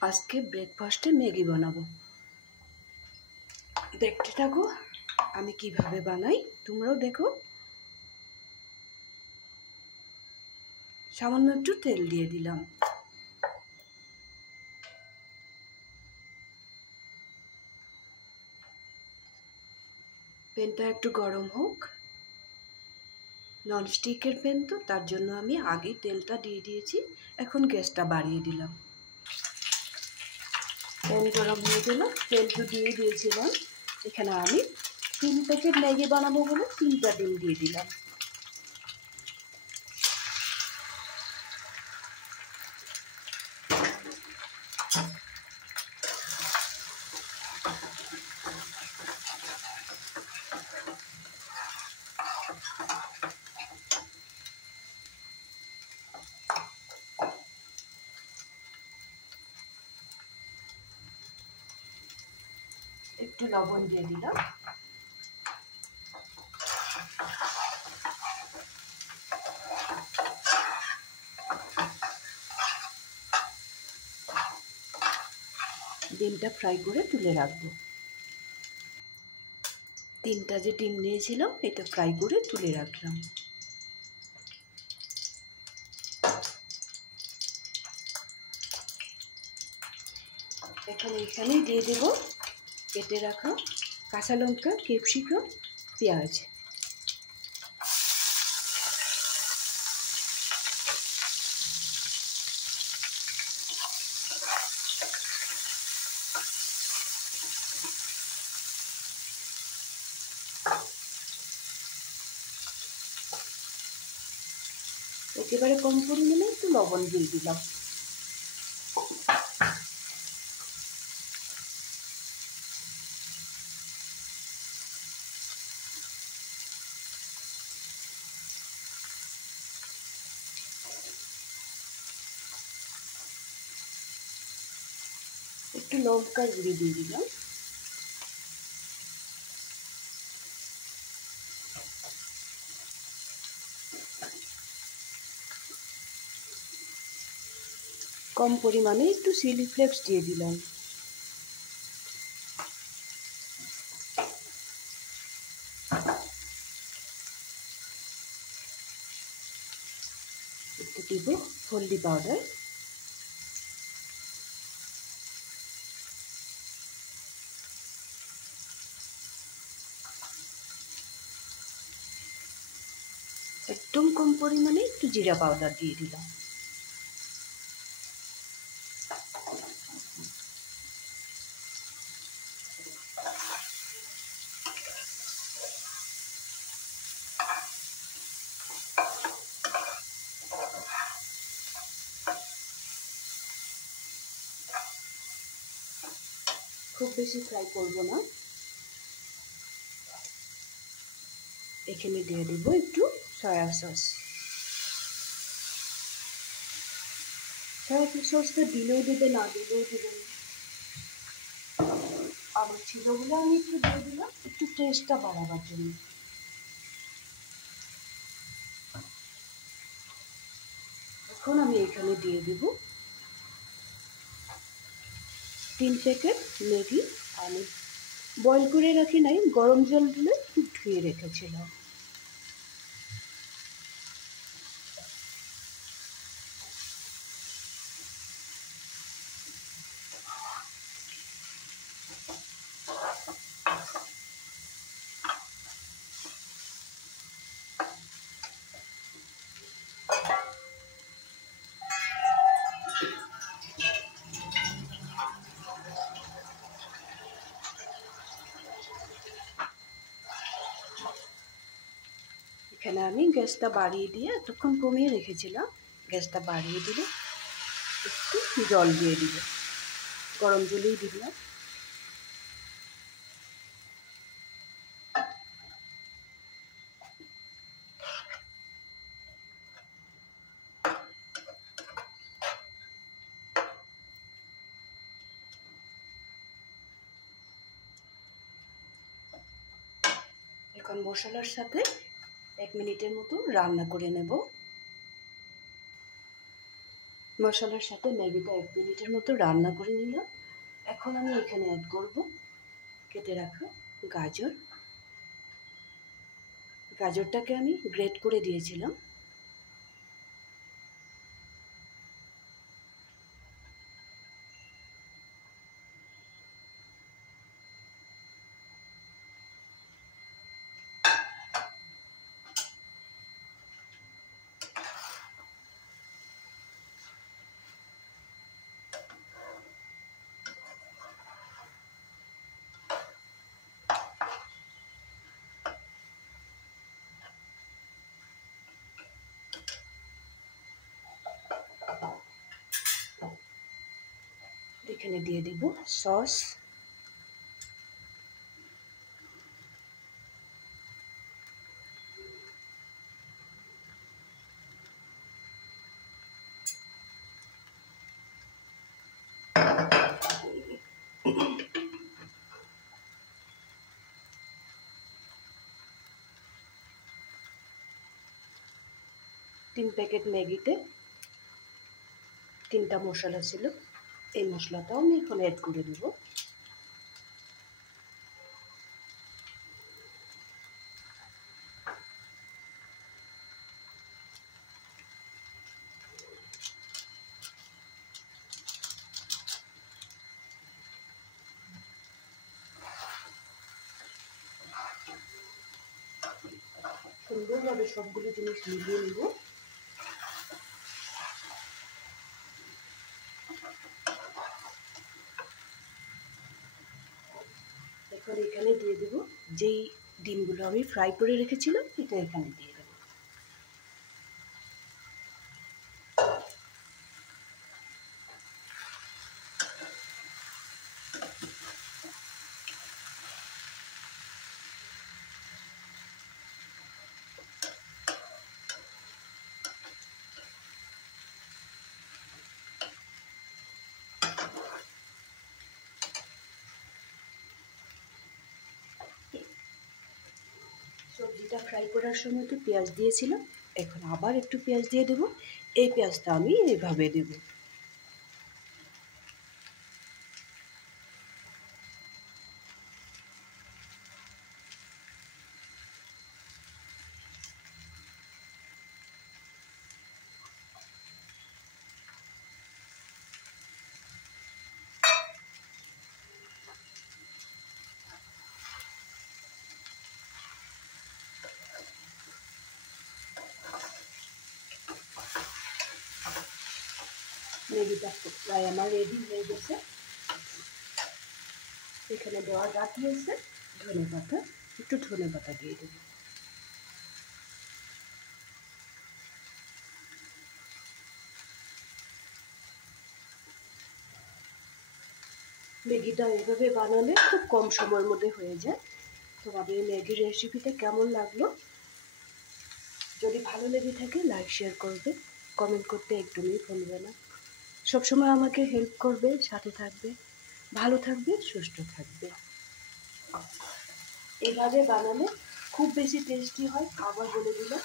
আজকে ব্রেকফাস্টে ম্যাগি বানাবো। দেখতে থাকো আমি কিভাবে বানাই, তোমরাও দেখো। সামান্য একটু তেল দিয়ে দিলাম। প্যানটা একটু গরম হোক। ননস্টিকের প্যান তো, তার জন্য আমি আগে তেলটা দিয়ে দিয়েছি। এখন গ্যাসটা বাড়িয়ে দিলাম। প্যান গরম হয়ে গেল, তেল তো দিয়ে দিয়েছিলাম। এখানে আমি 3 প্যাকেট ম্যাগি বানাবো বলে 3টা ডিম দিয়ে দিলাম। একটু লবণ দিয়ে দিলাম। ডিমটা ফ্রাই করে তুলে রাখবো। 3টা যে ডিম নিয়েছিলাম এটা ফ্রাই করে তুলে রাখলাম। এখন এখানেই দিয়ে দেব কেটে রাখা কাঁচা লঙ্কা, ক্যাপসিকাম, পেঁয়াজ। একেবারে কম পরিমাণে একটু লবণ দিয়ে দিলাম। একটু লঙ্কার গুঁড়ি দিয়ে দিলাম। কম পরিমাণে একটু চিলি ফ্লেক্স দিয়ে দিলাম। একটু দিব হলদি পাউডার। একদম কম পরিমাণে একটু জিরা পাউডার দিয়ে দিলাম। খুব বেশি ফ্রাই করব না। এখানে দিয়ে দেব একটু সয়া সস। সয়া সসটা দিলেও দেবে, না দিলেও দেবেন। আবার ছিল বলে আমি একটু দিয়ে দিলাম, একটু টেস্টটা বাড়াবার জন্য। এখন আমি এখানে দিয়ে দেব 3 প্যাকেট ম্যাগি। আমি বয়েল করে রাখি নাই, গরম জল দিলে ধুয়ে রেখেছিলাম। এখানে আমি গ্যাসটা বাড়িয়ে দিয়ে এতক্ষণ কমিয়ে রেখেছিলাম। গ্যাসটা বাড়িয়ে দিলে একটু জল দিয়ে দিব, গরম জলেই দিলাম। এখন মশলার সাথে 1 মিনিটের মতো রান্না করে নেব। মশলার সাথে ম্যাগিটা 1 মিনিটের মতো রান্না করে নিলাম। এখন আমি এখানে অ্যাড করব কেটে রাখা গাজর। গাজরটাকে আমি গ্রেট করে দিয়েছিলাম। এখানে দিয়ে দিব সস, তিন প্যাকেট ম্যাগিতে 3টা মশলা ছিল, এই মশলাটাও আমি এখন অ্যাড করে দেব। সুন্দরভাবে সবগুলো জিনিস মিলিয়ে নেব। এখন এখানে দিয়ে দেব যেই ডিমগুলো আমি ফ্রাই করে রেখেছিলাম, এটা এখানে দিয়ে দেব। সবজিটা ফ্রাই করার সময় তো পেঁয়াজ দিয়েছিলাম, এখন আবার একটু পেঁয়াজ দিয়ে দেব। এই পেঁয়াজটা আমি এভাবে দেব। ম্যাগিটা প্রায় আমার রেডি হয়ে গেছে। এখানে দেওয়ার বাকি আছে ধনেপাতা, একটু ধনেপাতা দিয়ে দেব। ম্যাগিটা এইভাবে বানালে খুব কম সময়ের মধ্যে হয়ে যায়। তোমাদের ম্যাগির রেসিপিটা কেমন লাগলো? যদি ভালো লেগে থাকে লাইক শেয়ার করবে, কমেন্ট করতে একদমই ভুলবে না। সবসময় আমাকে হেল্প করবে, সাথে থাকবে। ভালো থাকবে, সুস্থ থাকবে। এভাবে বানালে খুব বেশি টেস্টি হয়, আবার বলে দিলাম।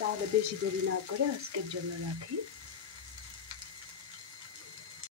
তাহলে বেশি দেরি না করে আজকের জন্য রাখি।